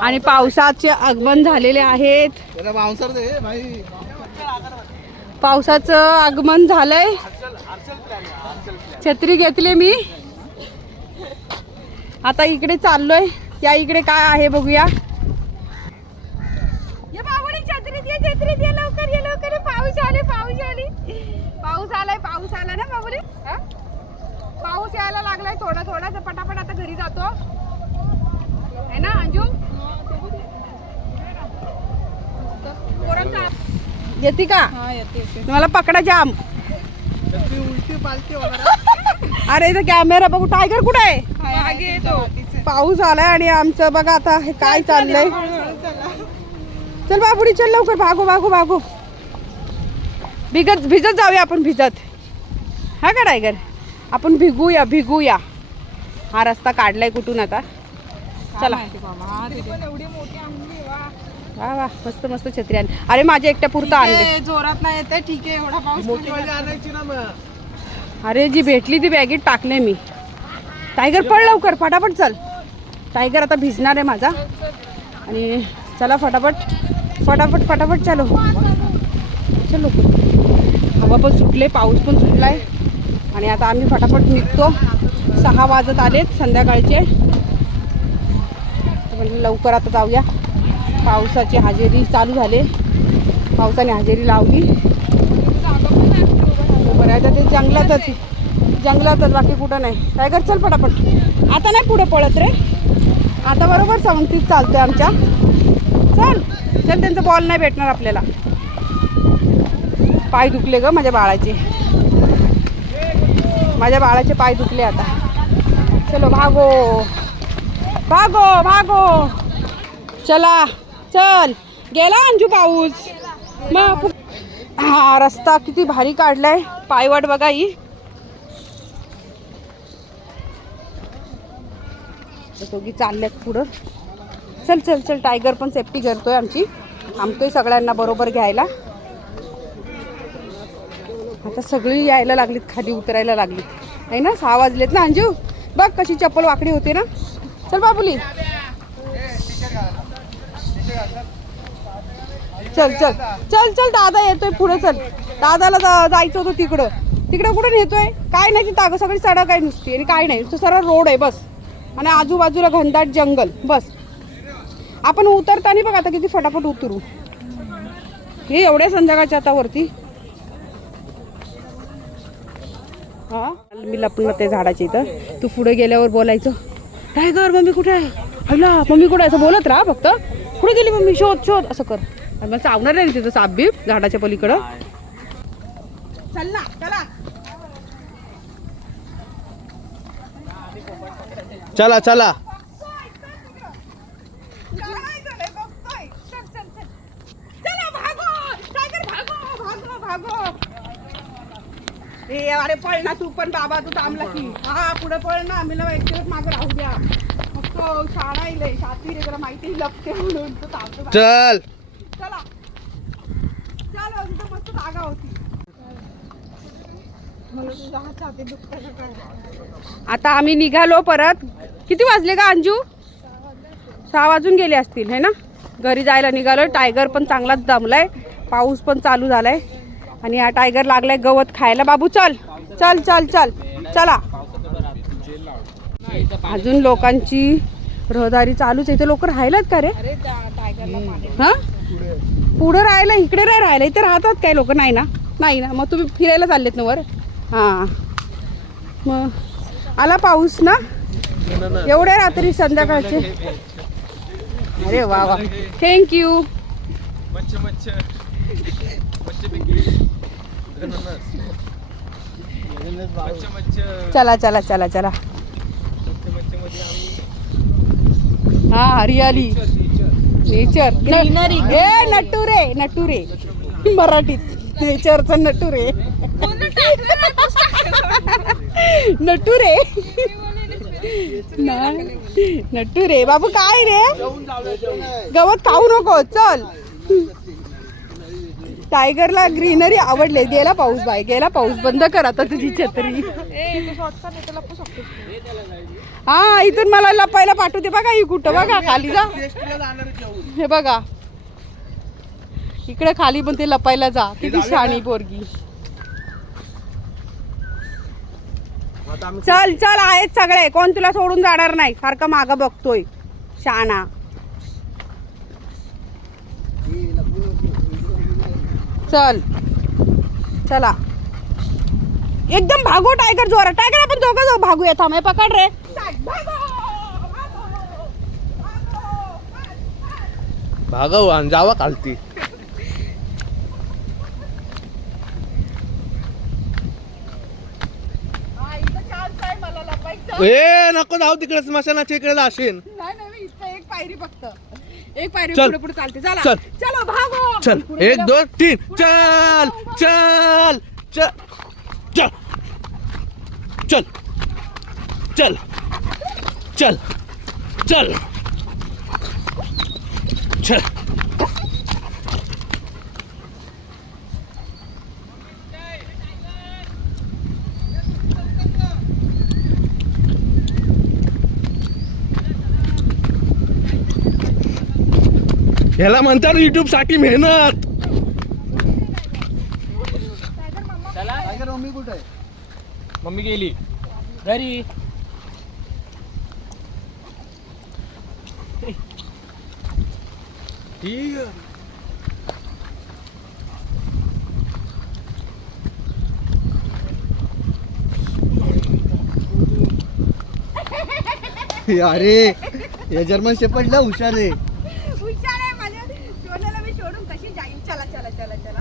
आणि पावसाचे आगमन झालेले आहेत. पावसाचं आगमन झालंय. छत्री घेतली मी. आता इकडे चाललोय. या इकडे काय आहे बघूया. पाऊस आले पाऊस आली. पाऊस आलाय पाऊस आला ना बाबुली हा? पाऊस यायला लागलाय थोडा थोडा. तर पटापट आता घरी जातो. है ना अंजू? पोरांना- येते का मला पकडा जाम. उलटी पालटी होणार. अरे इथं कॅमेरा बघू. टायगर कुठे आहे? पाऊस आलाय आणि आमचं बघा आता हे काय चाललंय. चल बाबुडी चल. लवकर. भागो भागो भागो. भिगत भिजत जाऊया आपण भिजत. हा का टायगर आपण भिगूया भिगूया. हा रस्ता काढलाय कुठून आता? चला. वा. वा मस्त मस्त छत्री आणली. अरे माझ्या एकट्या पुरतं आणले. जोरात नाही येते ठीक आहे एवढा पाऊस अरे जी भेटली ती बॅगेत टाकले मी. टायगर पळ लवकर फटाफट चल. टायगर आता भिजणार आहे माझा. आणि चला फटाफट. फटाफट फटाफट चालो. चलो. हवा पण सुटले पाऊस पण सुटलाय. आणि आता आम्ही फटाफट निघतो. सहा वाजत आलेत संध्याकाळचे. तर लवकर आता जाऊया. पावसाची हजेरी चालू झाले. पावसाने हजेरी लावली. बरं आता ते जंगलातच जंगलातच बाकी कुठं नाही. टायगर चल पटापट. आता नाही पुढे पळत रे. आता बरोबर सांग तीच चालते आमच्या. चल चल त्यांचं बॉल नाही भेटणार आपल्याला. पाय दुखले ग माझ्या बाळाचे. माझ्या बाळाचे पाय दुखले आता. चलो भागो. भागो भागो. चला चल. गेला अंजू पाऊस. मग हा रस्ता किती भारी काढलाय. पायवाट बघा ही. दोघी चालल्यात पुढं. चल चल चल. टायगर पण सेफ्टी करतोय आमची. आमतोय सगळ्यांना बरोबर घ्यायला. आता सगळी यायला लागलीत खाली उतरायला लागलीत. आहे ना सहा वाजलेत ना अंजू? बघ कशी चप्पल वाकडी होते ना. चल बाबुली. चल चल. चल चल दादा येतोय पुढे चल. दादाला जा- जायचं होतं तिकडं. तिकडं कुठं नेतोय? काय नाही ती तागं सगळी सडक आहे नुसती आणि काय नाही. तो सरळ रोड आहे बस. आणि आजूबाजूला घनदाट जंगल बस. आपण उतरताना बघ आता किती फटाफट उतरू. हे एवढ्या संध्याकाळच्या आता वरती. हा? मी लपून ते झाडाच्या इथं. तू पुढे गेल्यावर बोलायचं. टायगर मम्मी कुठे आहे? हल्ला मम्मी कुठे आहे? असं बोलत राहा फक्त. कुठे गेली मम्मी? शोध शोध. असं कर. मला मग चावणार नाही तिथं साप बीप झाडाच्या पलीकडं. चल ना चला. चला चला. ए अरे पळ ना तू पण बाबा तू थांबला की हा पुढे पळ ना आम्ही एक दिवस मागे राहू द्या. फक्त शाळा येईल सातवी रे तुला माहिती लपते म्हणून. तू थांबतो. चल. चला. चल तिथं मस्त जागा होती. आता आम्ही निघालो परत. किती वाजले का अंजू? सहा वाजून गेले असतील है ना? घरी जायला निघालो टायगर पण चांगलाच दमलाय. पाऊस पण चालू झालाय. आणि हा टायगर लागलाय गवत खायला. बाबू चल. चल चल चल. चला. अजून लोकांची रहदारी चालूच आहे. इथे लोक राहिलात का रे? हा? पुढं राहायला इकडे नाही राहायला. इथे राहतात काय लोक? नाही ना? नाही ना? मग तुम्ही फिरायला चाललेत ना वर? हां. मग आला पाऊस ना? एवढ्या रात्री संध्याकाळचे? अरे वा वा. थँक्यू चला चला चला चला. हा हरियाली. नेचर ए नटुरे नटुरे. मराठीत. नेचरचं नटुरे. नटुरे. नटुरे. बाबू काय रे? गवत खाऊ नको चल. टायगरला ग्रीनरी आवडले. गेला पाऊस बाय गेला पाऊस. बंद कर आता तुझी छत्री. हा इथून मला लपायला पाठवते बघा ही कुठं बघा खाली जा. हे बघा. इकडे खाली पण ते लपायला जा. किती शाणी पोरगी. चल चल आहेत सगळे. कोण तुला सोडून जाणार नाही? सारखं माग बघतोय. शाना चल. चला. एकदम भागो टायगर जोरात. टायगर आपण दोघं जाऊ भागूया थांब हे पकड रे. भागव आणि जावा खालती. ए नको जाऊ तिकडे स्मशानाच्या इकडे जाशील नाही नाही इथं एक पायरी फक्त एक पायरी चल. पुढे पुढे चालते. चला. चल. चलो भागो. चल. पुढे एक गेलो. दोन तीन. चल. चल. चल. चल. चल. चल. चल. चल चल ह्याला म्हणतात युट्यूबसाठी मेहनत. मम्मी गेली. घरी. अरे या जर्मन शेपडला हुशार आहे हुशार आहे माझ्या शोधाला मी सोडून कशी जाईन चला चला चला चला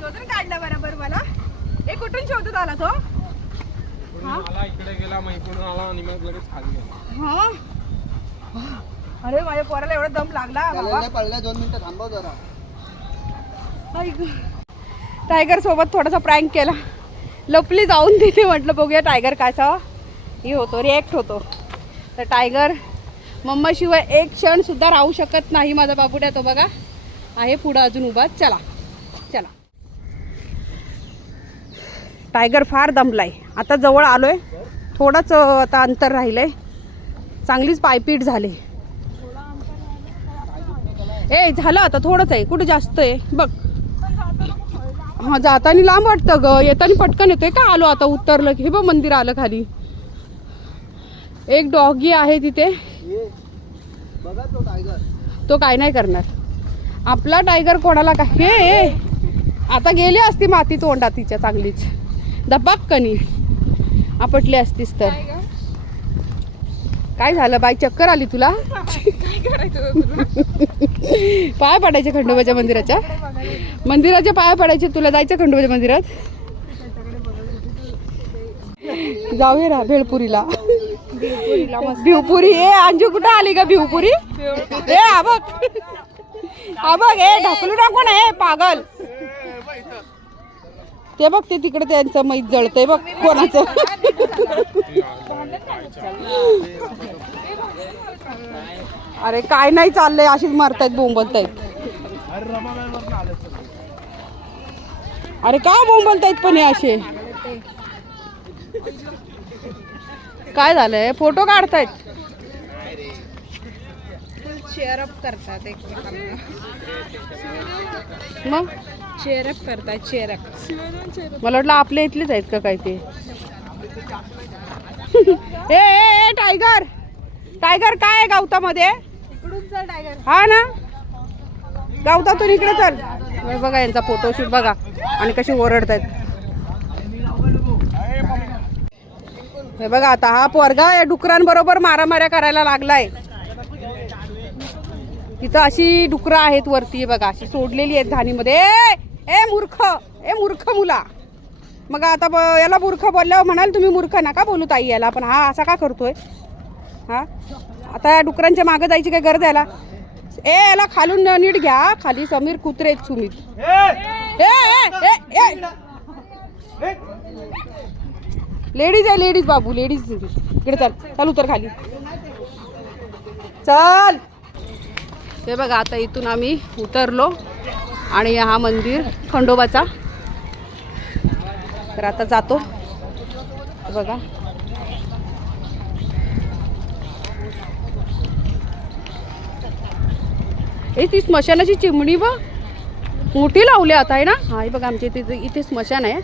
शोधून काढला बरोबर मला ए कुठून शोधत आला तो मला इकडे गेला मग इकडून आला आणि मग लगेच खाली गेला हा? अरे माझ्या पोराला एवढा दम लागला बाबा. पडला दोन मिनिटं थांबव जरा. टायगर सोबत थोडासा प्रँक केला. लपली जाऊन तिथे म्हटलं बघूया टायगर कसा हे होतो रिॲक्ट होतो. तर टायगर मम्माशिवाय एक क्षण सुद्धा राहू शकत नाही माझा बाबुड्या तो बघा. आहे पुढं अजून उभा. चला चला. टायगर फार दमलाय. आता जवळ आलोय. थोडंच आता अंतर राहिलंय. चांगलीच पायपीट झाली. ए झालं आता थोडंच आहे. कुठे जास्त आहे? बघ. हा जाताना लांब वाटतं ग. येताना पटकन येतोय का? आलो आता उतरलं की. हे बघ मंदिर आलं खाली. एक डॉगी आहे तिथे. तो टायगर तो काय नाही करणार. आपला टायगर कोणाला काय हे आता गेली असती माती तोंडा तिच्या चांगलीच. दबाक्कनी आपटली असतीस तर. काय झालं बाई? चक्कर आली तुला? पाय पडायचे खंडोबाच्या मंदिराच्या. मंदिराच्या पाया पडायचे तुला जायचं खंडोबाच्या मंदिरात? जाऊया ना भेळपुरीला. भिवपुरी ए अंजू कुठं आली का भिवपुरी? ए बघ. हा बघ ए ढकलू नको ना पागल. ते बघ ते तिकडे त्यांचं मैत जळतंय बघ कोणाचं. अरे काय नाही चाललंय अशीच मारतायत बोंबलतायत. अरे का बोंबलतायत पण हे असे? काय झालंय? फोटो काढतायत. चेअरअप करतात एकमेकांना. मग? चेअरअप करतात चेअरअप मला वाटलं आपल्या इथलेच आहेत का काय ते? ए ए ए, टायगर टायगर काय आहे गावतामध्ये? हा ना? गावतातून इकडे चल. बघा यांचा फोटोशूट बघा. आणि कशी ओरडतायत. हे बघा आता हा पोरगा या डुकरांबरोबर मारामाऱ्या करायला लागलाय. तिथं अशी डुकरं आहेत वरती बघा अशी सोडलेली आहेत घाणीमध्ये. ए ए मूर्ख ए मूर्ख मुला. मग आता ब- याला मूर्ख बोलल्यावर म्हणाल तुम्ही मूर्ख नका बोलू ताई याला पण हा असा का करतोय? हा? आता या डुकरांच्या मागे जायची काय गरज आहे याला? ए याला खालून नीट घ्या. खाली समीर कुत्रे आहेत सुमित. लेडीज आहे लेडीज बाबू लेडीज इकडे चल चल उतर खाली. चल. हे बघा आता इथून आम्ही उतरलो आणि हा मंदिर खंडोबाचा. तर आता जातो. बघा. हे ती स्मशानाची चिमणी बघ. मोठी लावली आता आहे ना? हा हे बघा आमच्या इथे इथे स्मशान आहे.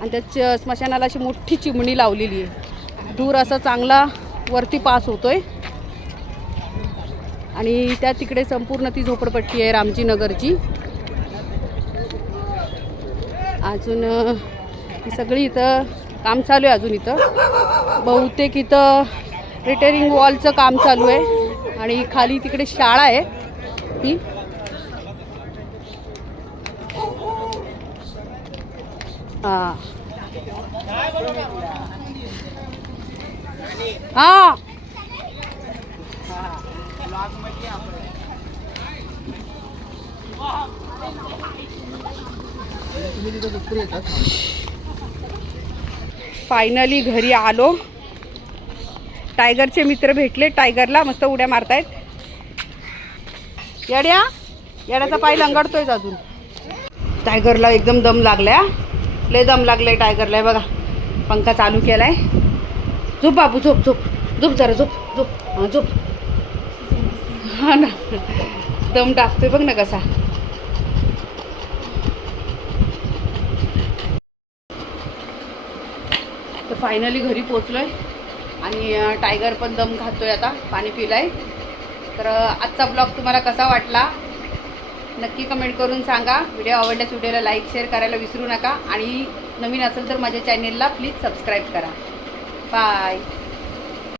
आणि त्या स्मशानाला अशी मोठी चिमणी लावलेली आहे. दूर असा चांगला वरती पास होतोय. आणि त्या तिकडे संपूर्ण ती झोपडपट्टी आहे रामजी नगरची अजून ही सगळी इथं काम चालू आहे अजून इथं. बहुतेक इथं रिटेरिंग वॉलचं काम चालू आहे आणि खाली तिकडे शाळा आहे ही. हां. हां तुम्ही तिथे कुठे येतात फायनली घरी आलो. टायगरचे मित्र भेटले. टायगरला मस्त उड्या मारतायत. येड्या? येड्याचा पाय लंगडतोय अजून. टायगरला एकदम दम लागलाय लय दम लागलाय टायगरला बघा. पंखा चालू केलाय. झोप बाबू झोप झोप. झोप जरा झोप झोप. झोप. हा ना. दम टाकतोय बघ ना कसा. तर फायनली घरी पोचलोय. आणि टायगर पण दम खातोय आता पाणी पिलाय. तर आजचा ब्लॉग तुम्हाला कसा वाटला? नक्की कमेंट करून सांगा. व्हिडिओ आवडल्यास व्हिडिओला लाईक शेअर करायला विसरू नका. आणि नवीन असेल तर माझ्या चॅनेलला प्लीज सबस्क्राईब करा. बाय